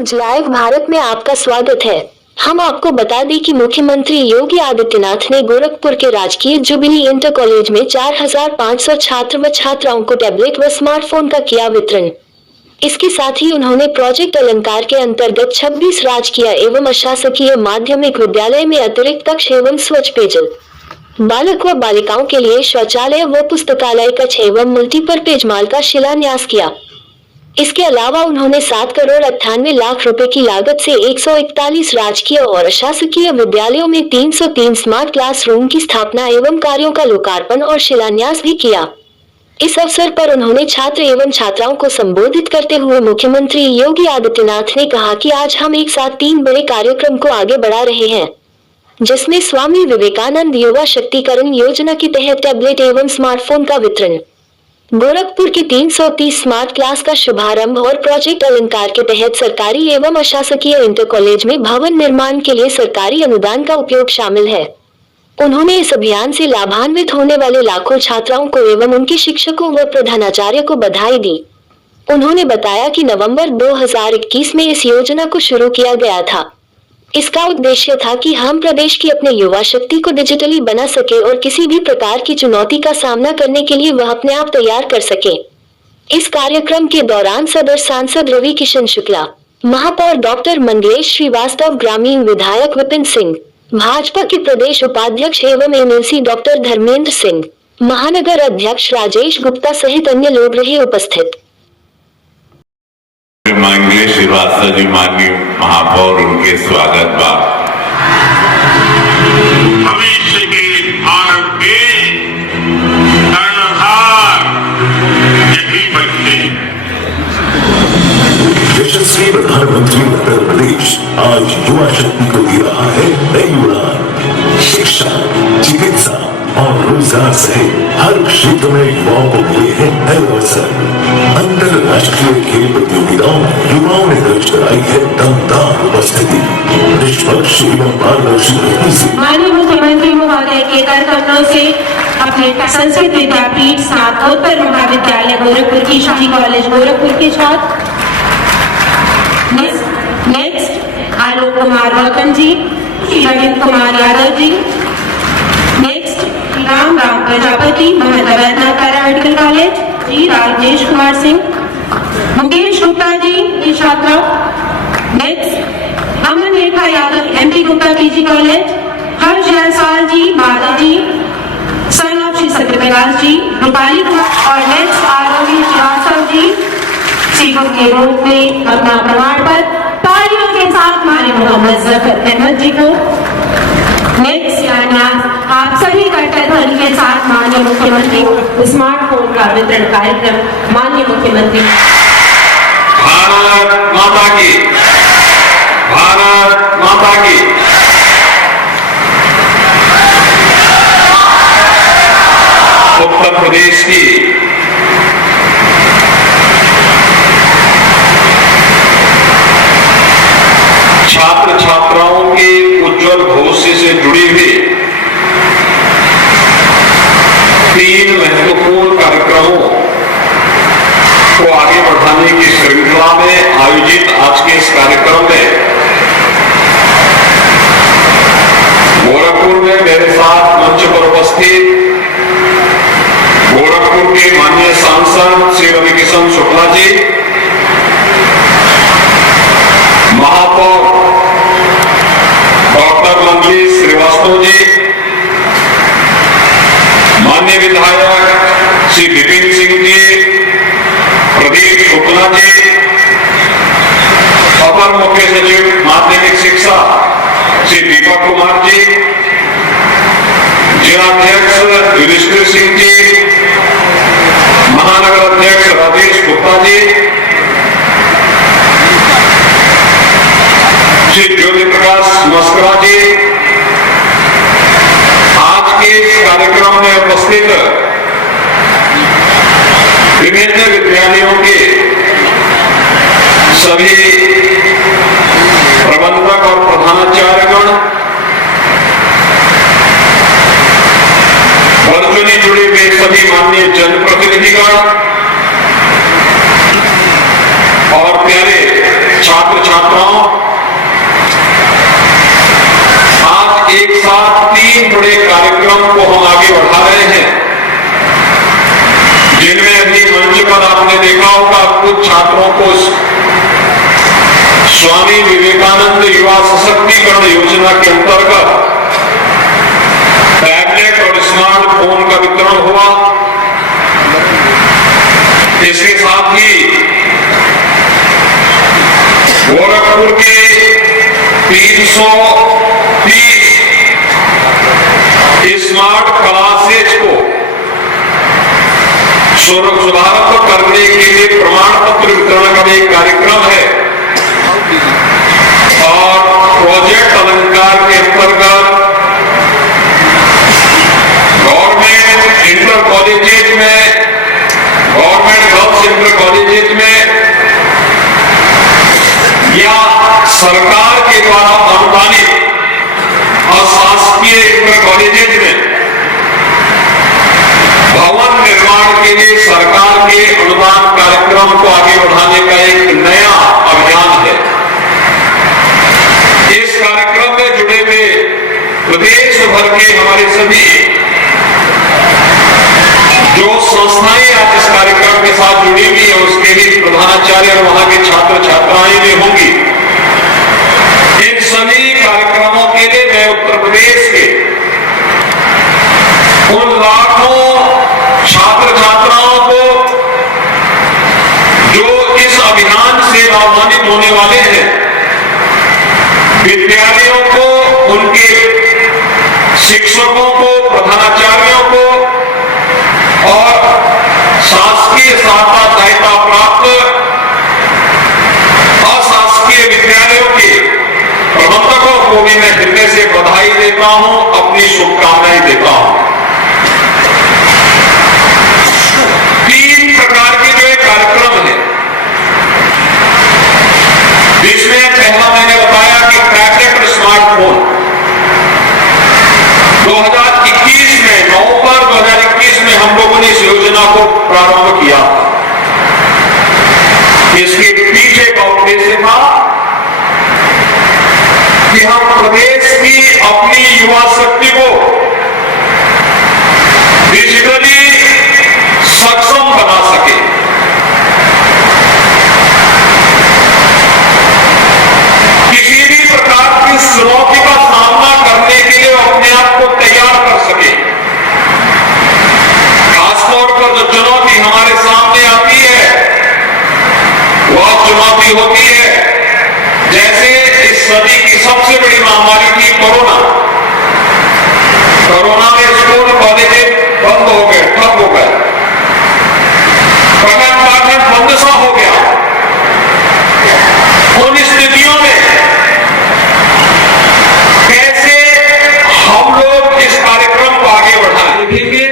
News live Bharat में आपका स्वागत है। हम आपको बता दें कि मुख्यमंत्री योगी आदित्यनाथ ने गोरखपुर के राजकीय जुबिली इंटर कॉलेज में 4,500 छात्र व छात्राओं को टैबलेट व स्मार्टफोन का किया वितरण। इसके साथ ही उन्होंने प्रोजेक्ट अलंकार के अंतर्गत 26 राजकीय एवं अशासकीय माध्यमिक विद्यालय में अतिरिक्त कक्ष एवं स्वच्छ पेयजल, बालक व बालिकाओं के लिए शौचालय व पुस्तकालय कक्ष एवं मल्टीपर्पज मॉल का शिलान्यास किया। इसके अलावा उन्होंने 7,98,00,000 रुपए की लागत से 141 राजकीय और अशासकीय विद्यालयों में 303 स्मार्ट क्लासरूम की स्थापना एवं कार्यों का लोकार्पण और शिलान्यास भी किया। इस अवसर पर उन्होंने छात्र एवं छात्राओं को संबोधित करते हुए मुख्यमंत्री योगी आदित्यनाथ ने कहा कि आज हम एक साथ 3 बड़े कार्यक्रम को आगे बढ़ा रहे हैं, जिसमें स्वामी विवेकानंद युवा शक्तिकरण योजना के तहत टैबलेट एवं स्मार्टफोन का वितरण, गोरखपुर के 330 स्मार्ट क्लास का शुभारंभ और प्रोजेक्ट अलंकार के तहत सरकारी एवं अशासकीय इंटर कॉलेज में भवन निर्माण के लिए सरकारी अनुदान का उपयोग शामिल है। उन्होंने इस अभियान से लाभान्वित होने वाले लाखों छात्राओं को एवं उनके शिक्षकों व प्रधानाचार्य को बधाई दी। उन्होंने बताया कि नवंबर 2021 में इस योजना को शुरू किया गया था। इसका उद्देश्य था कि हम प्रदेश की अपने युवा शक्ति को डिजिटली बना सके और किसी भी प्रकार की चुनौती का सामना करने के लिए वह अपने आप तैयार कर सके। इस कार्यक्रम के दौरान सदर सांसद रवि किशन शुक्ला, महापौर डॉक्टर मंगलेश श्रीवास्तव, ग्रामीण विधायक विपिन सिंह, भाजपा के प्रदेश उपाध्यक्ष एवं एमएलसी डॉक्टर धर्मेंद्र सिंह, महानगर अध्यक्ष राजेश गुप्ता सहित अन्य लोग रहे उपस्थित। मंगलेश श्रीवास्तव जी माननीय महापौर, उनके स्वागत बा। भविष्य के भारत के कर्णधार यही बच्चे। यशस्वी प्रधानमंत्री उत्तर प्रदेश आज युवा शक्ति को दे रहा है नई उड़ान। शिक्षा, चिकित्सा और रोजगार सहित हर क्षेत्र में युवाओं को मिले हैं नए अवसर। अंतरराष्ट्रीय खेल प्रतियोगिताओं में युवाओं ने दर्ज कराई है दमदार उपस्थिति। निष्पक्ष एवं पारदर्शी नीति से माननीय मुख्यमंत्री महोदय के कर कमलों से अपने संस्कृत विद्यापीठ स्नातकोत्तर महाविद्यालय गोरखपुर की शाही कॉलेज गोरखपुर के छात्र next Alok Kumar Gautam ji, Ravindra Kumar Yadav ji, next Ram Prajapati, Mahanta Vaidyanath paramedical college ji, Rajesh Kumar Singh, Mukesh Gupta ji की छात्रा, next Aman Rekha Yadav, MP Gupta PG college, Harsh Jaiswal ji, Madhav ji, son of Shri Satyaprakash ji, Rupali Kumar और नेक्स्ट आरोही श्रीवास्तव जी शिवम के रूप में अपना प्रमाण पत्र तालियों के साथ माने मोहम्मद जफर अहमद जी को। नेक्स्ट आप सभी करतल ध्वनि के साथ माननीय मुख्यमंत्री स्मार्टफोन का वितरण कार्यक्रम माननीय मुख्यमंत्री। भारत माता की, भारत माता की। उत्तर प्रदेश की छात्र छात्राओं के उज्जवल भविष्य से जुड़ी हुई 3 महत्वपूर्ण कार्यक्रमों को आगे बढ़ाने की श्रृंखला में आयोजित आज के इस कार्यक्रम में गोरखपुर में मेरे साथ मंच पर उपस्थित गोरखपुर के माननीय सांसद श्री रवि किशन शुक्ला जी, महापौर डॉक्टर मंगलेश श्रीवास्तव जी, माननीय विधायक श्री विपिन सिंह जी, प्रदीप शुक्ला जी, अपर मुख्य सचिव माध्यमिक शिक्षा श्री दीपक कुमार जी, जिलाध्यक्ष युधिष्ठिर सिंह जी, महानगर अध्यक्ष राजेश गुप्ता जी, श्री ज्योति प्रकाश मस्करा जी, आज के इस कार्यक्रम में उपस्थित विभिन्न विद्यालयों के सभी प्रबंधक और प्रधानाचार्यगण, वर्चुअली जुड़े हुए सभी माननीय जनप्रतिनिधिगण और प्यारे छात्र छात्राओं, आज एक साथ 3 बड़े कार्यक्रम को हम आगे बढ़ा रहे हैं, जिनमें अभी मंच पर आपने देखा होगा कुछ छात्रों को स्वामी विवेकानंद युवा सशक्तिकरण योजना के अंतर्गत टैबलेट और स्मार्टफोन का वितरण हुआ। इसके साथ ही गोरखपुर के 330 स्मार्ट क्लासेज को शुभारंभ करने के लिए प्रमाण पत्र वितरण का एक कार्यक्रम है और प्रोजेक्ट अलंकार के अंतर्गत गवर्नमेंट इंटर कॉलेजेज में, गवर्नमेंट गर्ल्स इंटर कॉलेजेज में या सरकार के द्वारा अनुदानित अशासकीय इंटर कॉलेजेज में भवन निर्माण के लिए सरकार के अनुदान कार्यक्रम को आगे बढ़ाने का एक नया अभियान है। इस कार्यक्रम में जुड़े हुए प्रदेश भर के हमारे सभी जो संस्थाएं आज इस कार्यक्रम के साथ जुड़ी हुई है, उसके लिए प्रधानाचार्य और वहां के छात्र छात्राएं भी होंगी। इन सभी कार्यक्रमों के लिए मैं उत्तर प्रदेश के उन लाखों छात्र छात्राओं को जो इस अभियान से लाभान्वित होने वाले हैं, विद्यालयों को, उनके शिक्षकों को, प्रधानाचार्यों को और शासकीय सहायता प्राप्त अशासकीय विद्यालयों के प्रबंधकों को भी मैं हृदय से बधाई देता हूं, अपनी शुभकामनाएं देता हूं। 3 प्रकार के जो कार्यक्रम है, जिसमें पहला मैंने बताया कि टैबलेट और स्मार्टफोन 2021 में, नवंबर 2021 में हम लोगों ने इस योजना को प्रारंभ किया। इसके पीछे का उद्देश्य था कि हम प्रदेश की अपनी युवा शक्ति को डिजिटली सक्षम बना सके। किसी भी प्रकार की चुनौती का सामना करने के लिए अपने आप को तैयार कर सके। खासतौर पर जो चुनौती हमारे सामने आती है, वह चुनौती होती है जैसे इस सदी की सबसे बड़ी महामारी थी कोरोना। कोरोना में स्कूल कॉलेज बंद हो गए, ठप हो गए, पठन पाठन बंद सा हो गया। उन स्थितियों में कैसे हम लोग इस कार्यक्रम को आगे बढ़ाएं, देखेंगे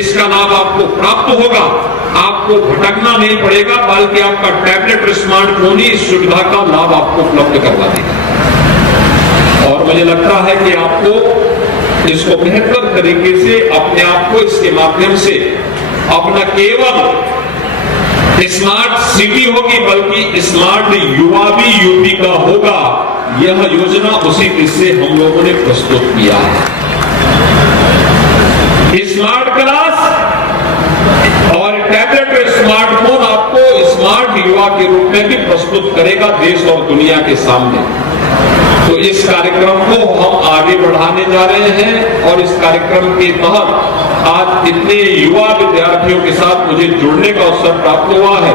इसका लाभ आपको प्राप्त होगा। आपको भटकना नहीं पड़ेगा, बल्कि आपका टैबलेट और स्मार्टफोन ही इस सुविधा का लाभ आपको उपलब्ध करवा देगा। और मुझे लगता है कि आपको इसको बेहतर तरीके से अपने आप को इसके माध्यम से अपना केवल स्मार्ट सिटी होगी, बल्कि स्मार्ट युवा भी यूपी का होगा। यह योजना उसी दिशा से हम लोगों ने प्रस्तुत किया है। स्मार्ट क्लास और टैबलेट और स्मार्टफोन आपको स्मार्ट युवा के रूप में भी प्रस्तुत करेगा देश और दुनिया के सामने। तो इस कार्यक्रम को हम आगे बढ़ाने जा रहे हैं और इस कार्यक्रम के तहत आज इतने युवा विद्यार्थियों के साथ मुझे जुड़ने का अवसर प्राप्त हुआ है।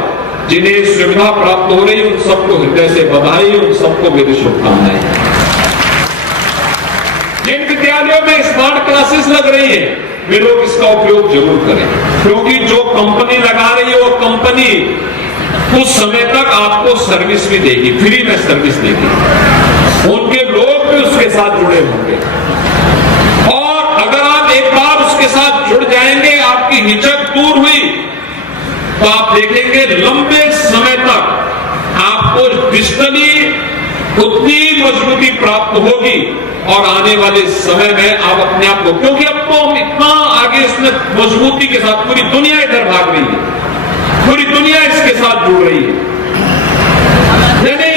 जिन्हें सुविधा प्राप्त हो रही है उन सबको हृदय से बधाई, उन सबको मेरी शुभकामनाएं। जिन विद्यालयों में स्मार्ट क्लासेस लग रही है, वे लोग इसका उपयोग जरूर करें, क्योंकि जो कंपनी लगा रही है वो कंपनी कुछ समय तक आपको सर्विस भी देगी, फ्री में सर्विस देगी। उनके लोग भी उसके साथ जुड़े होंगे और अगर आप एक बार उसके साथ जुड़ जाएंगे, आपकी हिचक दूर हुई, तो आप देखेंगे लंबे समय तक आपको डिजिटली उतनी मजबूती प्राप्त होगी और आने वाले समय में आप अपने आप को, क्योंकि अब तो हम इतना आगे इसमें मजबूती के साथ पूरी दुनिया इधर भाग रही है, पूरी दुनिया इसके साथ जुड़ रही है। यानी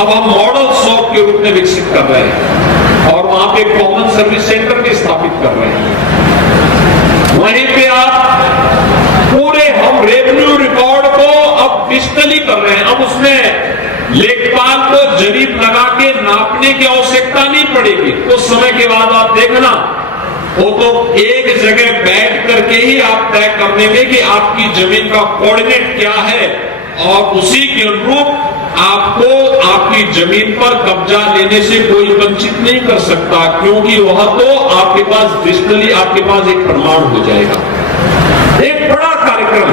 अब हम मॉडल शॉप के रूप में विकसित कर रहे हैं और वहां पे कॉमन सर्विस सेंटर भी स्थापित कर रहे हैं। वहीं पे आप पूरे हम रेवेन्यू रिकॉर्ड को अब डिजिटली कर रहे हैं। अब उसमें लेखपाल को जरीब लगा के नापने की आवश्यकता नहीं पड़ेगी। कुछ समय के बाद आप देखना, वो तो एक जगह बैठ करके ही आप तय कर देंगे कि आपकी जमीन का कोऑर्डिनेट क्या है और उसी के अनुरूप आपको आपकी जमीन पर कब्जा लेने से कोई वंचित नहीं कर सकता, क्योंकि वह तो आपके पास डिजिटली आपके पास एक प्रमाण हो जाएगा। एक बड़ा कार्यक्रम,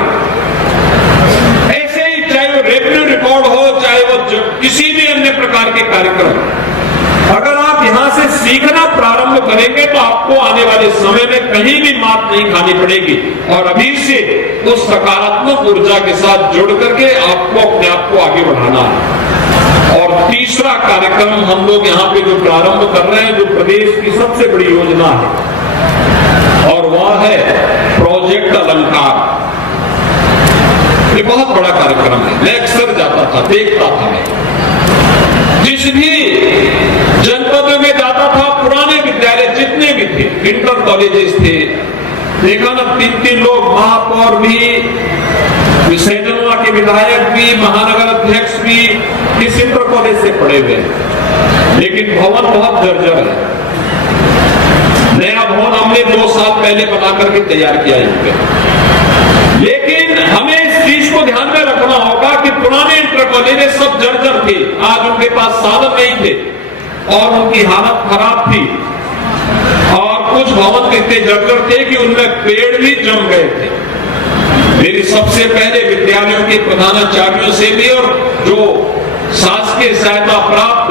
ऐसे ही चाहे वो रेवेन्यू रिकॉर्ड हो, चाहे वो किसी भी अन्य प्रकार के कार्यक्रम, अगर आप यहां से सीखना प्रारंभ करेंगे तो आपको आने वाले समय में कहीं भी मात नहीं खानी पड़ेगी और अभी से उस सकारात्मक ऊर्जा के साथ जुड़ करके आपको अपने आप को आगे बढ़ाना है। और तीसरा कार्यक्रम हम लोग यहाँ पे जो प्रारंभ कर रहे हैं, जो प्रदेश की सबसे बड़ी योजना है, और वह है प्रोजेक्ट अलंकार। ये बहुत बड़ा कार्यक्रम है। मैं अक्सर जाता था, देखता था, मैं जिस भी जनपदों में जाता था, पुराने विद्यालय जितने भी थे, इंटर कॉलेजेस थे, देखा ना 3-3 लोग, महापौर भी, सैजनवा के विधायक भी, महानगर अध्यक्ष भी इस इंटर कॉलेज से पढ़े हुए हैं, लेकिन भवन बहुत जर्जर है। नया भवन हमने 2 साल पहले बना करके तैयार किया है, लेकिन हमें इस चीज को ध्यान में रखना होगा कि पुराने इंटर कॉलेज सब जर्जर थे, आज उनके पास साधन नहीं थे और उनकी हालत खराब थी, और कुछ भवन इतने जर्जर थे कि उनमें पेड़ भी जम गए थे। मेरी सबसे पहले विद्यालयों के प्रधानाचार्यों से भी और जो शासकीय सहायता प्राप्त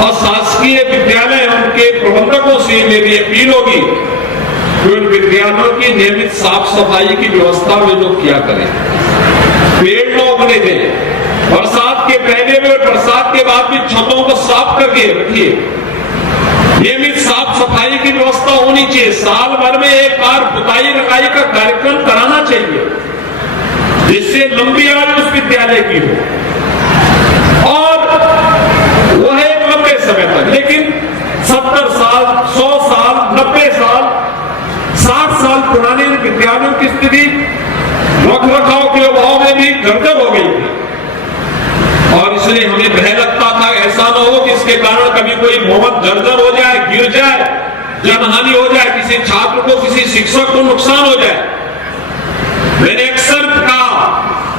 और शासकीय विद्यालय उनके प्रबंधकों से मेरी अपील होगी कि उन विद्यालयों की नियमित साफ सफाई की व्यवस्था वे लोग किया करें। पेड़ न उगने दें, बरसात के पहले में और बरसात के बाद भी छतों को साफ करके रखिए। नियमित साफ सफाई की व्यवस्था होनी चाहिए। साल भर में एक बार पुताई रंगाई का कार्यक्रम कराना चाहिए, जिससे लंबी आयु उस विद्यालय की हो और वह एक लंबे समय तक। लेकिन 70 साल, 100 साल, 90 साल, 60 साल पुराने विद्यालयों की स्थिति रख रखाव के अभाव में भी जर्जर हो गई थी, और इसलिए हमें भय लगता था ऐसा न हो कि इसके कारण कभी कोई भवन जर्जर हो जाए, गिर जाए, जनहानि हो जाए, किसी छात्र को, किसी शिक्षक को नुकसान हो जाए। मैंने अक्सर कहा,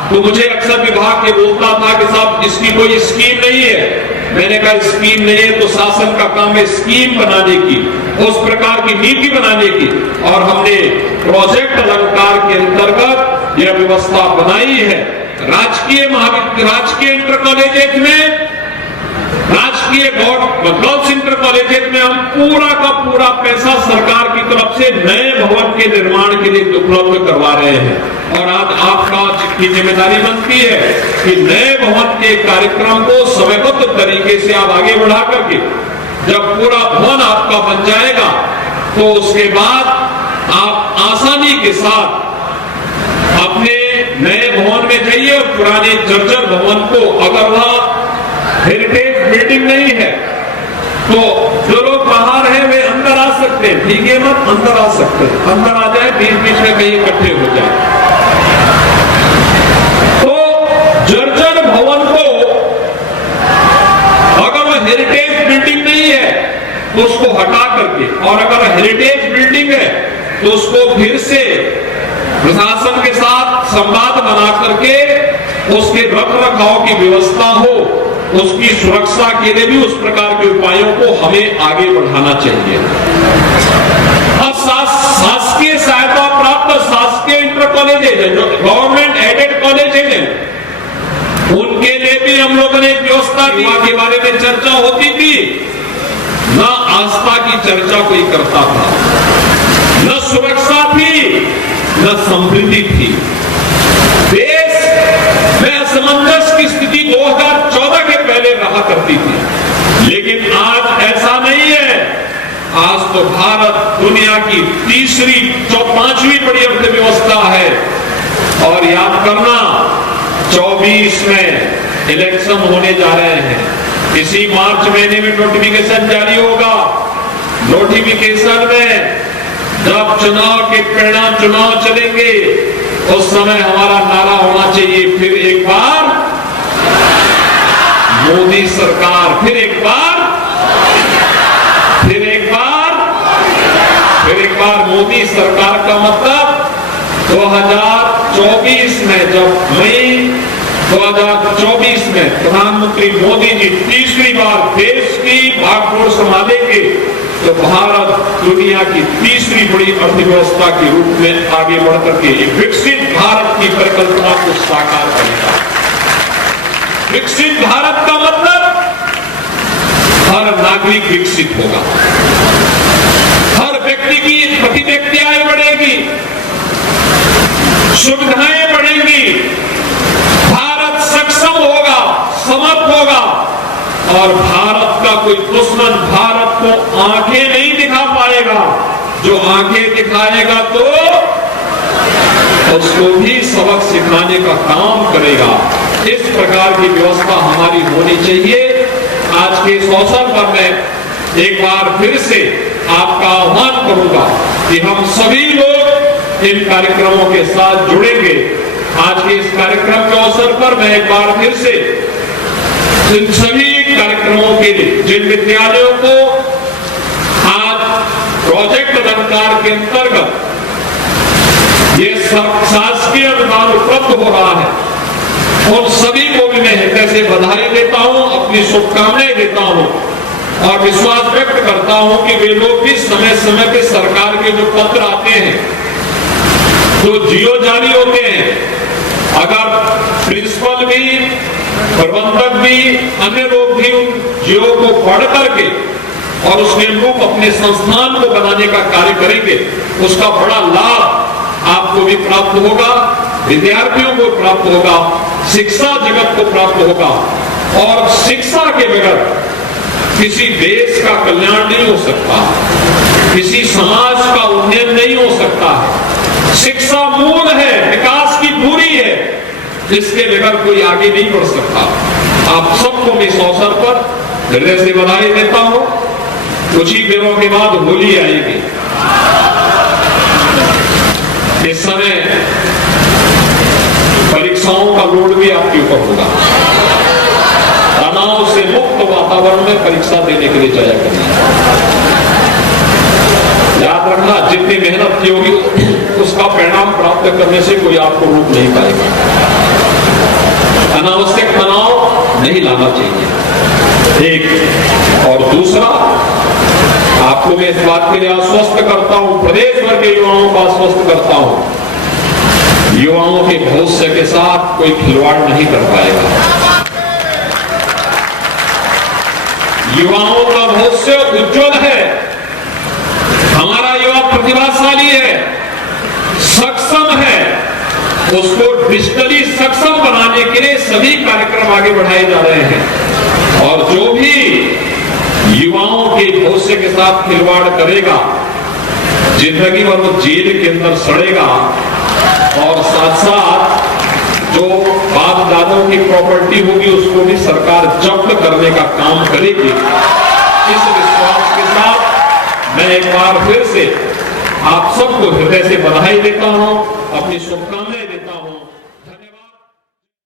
तो मुझे अक्सर विभाग के बोलता था कि साहब इसकी कोई स्कीम नहीं है। मैंने कहा स्कीम नहीं है तो शासन का काम है स्कीम बनाने की, उस प्रकार की नीति बनाने की, और हमने प्रोजेक्ट अलंकार के अंतर्गत यह व्यवस्था बनाई है। राजकीय राजकीय इंटर कॉलेजेस में, राजकीय गर्ल्स इंटर कॉलेजेस में हम पूरा का पूरा पैसा सरकार की तरफ से नए भवन के निर्माण के लिए उपलब्ध करवा रहे हैं, और आज आपका की जिम्मेदारी बनती है कि नए भवन के कार्यक्रम को समयबद्ध तरीके से आप आगे बढ़ा करके जब पूरा भवन आपका बन जाएगा तो उसके बाद आप आसानी के साथ अपने नए भवन में जाइए और पुराने जर्जर भवन को, अगर वह हेरिटेज बिल्डिंग नहीं है तो जो लोग बाहर हैं वे अंदर आ सकते हैं, ठीक है मत अंदर आ सकते हैं, अंदर आ जाए, बीच बीच में कहीं इकट्ठे हो जाए। तो जर्जर भवन को अगर वह हेरिटेज बिल्डिंग नहीं है तो उसको हटा करके, और अगर हेरिटेज बिल्डिंग है तो उसको फिर से प्रशासन के साथ संवाद बना करके उसके रख रखाव की व्यवस्था हो, उसकी सुरक्षा के लिए भी उस प्रकार के उपायों को हमें आगे बढ़ाना चाहिए। अब शासकीय सहायता प्राप्त शासकीय इंटर कॉलेजेस है, जो गवर्नमेंट एडेड कॉलेजेस हैं, उनके लिए भी हम लोगों ने एक व्यवस्था के बारे में चर्चा होती थी। न आस्था की चर्चा कोई करता था, न सुरक्षा थी, न समृद्धि थी। देश में असमंजस की स्थिति 2014 के पहले रहा करती थी, लेकिन आज ऐसा नहीं है। आज तो भारत दुनिया की तीसरी 5वीं बड़ी अर्थव्यवस्था है, और याद करना 24 में इलेक्शन होने जा रहे हैं। इसी मार्च महीने में नोटिफिकेशन जारी होगा। नोटिफिकेशन में जब चुनाव के परिणाम चुनाव चलेंगे उस समय हमारा नारा होना चाहिए, फिर एक बार मोदी सरकार, फिर एक बार मोदी सरकार का मतलब 2024 में, जब मई 2024 में प्रधानमंत्री मोदी जी तीसरी बार देश की भागदौड़ संभालेंगे तो भारत दुनिया की तीसरी बड़ी अर्थव्यवस्था के रूप में आगे बढ़कर के विकसित भारत की परिकल्पना को साकार करेगा। विकसित भारत का मतलब हर नागरिक विकसित होगा, हर व्यक्ति की प्रति व्यक्ति आय बढ़ेगी, सुविधाएं बढ़ेंगी, भारत सक्षम होगा, समर्थ होगा और भारत का कोई दुश्मन भारत को आंखें नहीं दिखा पाएगा। जो आंखें दिखाएगा तो उसको भी सबक सिखाने का काम करेगा। इस प्रकार की व्यवस्था हमारी होनी चाहिए। आज के इस अवसर पर मैं एक बार फिर से आपका आह्वान करूंगा कि हम सभी लोग इन कार्यक्रमों के साथ जुड़ेंगे। आज के इस कार्यक्रम के अवसर पर मैं एक बार फिर से इन सभी कार्यक्रमों के लिए जिन विद्यालयों को आज प्रोजेक्ट अलंकार के अंतर्गत ये शासकीय अनुदान उपलब्ध हो रहा है, उन सभी को भी मैं हृदय से बधाई देता हूं, अपनी शुभकामनाएं देता हूं और विश्वास व्यक्त करता हूं कि वे लोग भी समय समय पे सरकार के जो पत्र आते हैं, जो जियो जारी होते हैं, अगर प्रिंसिपल भी, प्रबंधक भी, अन्य लोग भी उन जियो को पढ़ करके और उसके अनुरूप अपने संस्थान को बनाने का कार्य करेंगे, उसका बड़ा लाभ आपको भी प्राप्त होगा, विद्यार्थियों को प्राप्त होगा, शिक्षा जगत को प्राप्त होगा। और शिक्षा के बगैर किसी देश का कल्याण नहीं हो सकता, किसी समाज का उन्नयन नहीं हो सकता। शिक्षा मूल है, विकास की धुरी है, जिसके बगैर कोई आगे नहीं बढ़ सकता। आप सबको मैं इस अवसर पर हृदय से बधाई देता हूं। कुछ ही दिनों के बाद होली आएगी। इस समय परीक्षाओं का लोड भी आपके ऊपर होगा। तनाव से मुक्त वातावरण में परीक्षा देने के लिए जाया करिए। याद रखना, जितनी मेहनत की होगी उसका परिणाम प्राप्त करने से कोई आपको रोक नहीं पाएगा। अनावश्यक तनाव नहीं लाना चाहिए। एक और दूसरा, आपको मैं इस बात के लिए आश्वस्त करता हूं, प्रदेश भर के युवाओं को आश्वस्त करता हूं, युवाओं के भविष्य के साथ कोई खिलवाड़ नहीं कर पाएगा। युवाओं का भविष्य उज्जवल है। हमारा युवा प्रतिभाशाली है, सक्षम है। उसको डिजिटली सक्षम बनाने के लिए सभी कार्यक्रम आगे बढ़ाए जा रहे हैं। और जो भी युवाओं के भविष्य के साथ खिलवाड़ करेगा, जिंदगी भर वो जेल के अंदर सड़ेगा। और साथ साथ जो बाप दादों की प्रॉपर्टी होगी उसको भी सरकार जब्त करने का काम करेगी। इस विश्वास के साथ मैं एक बार फिर से आप सबको हृदय से बधाई देता हूं, अपनी शुभकामनाएं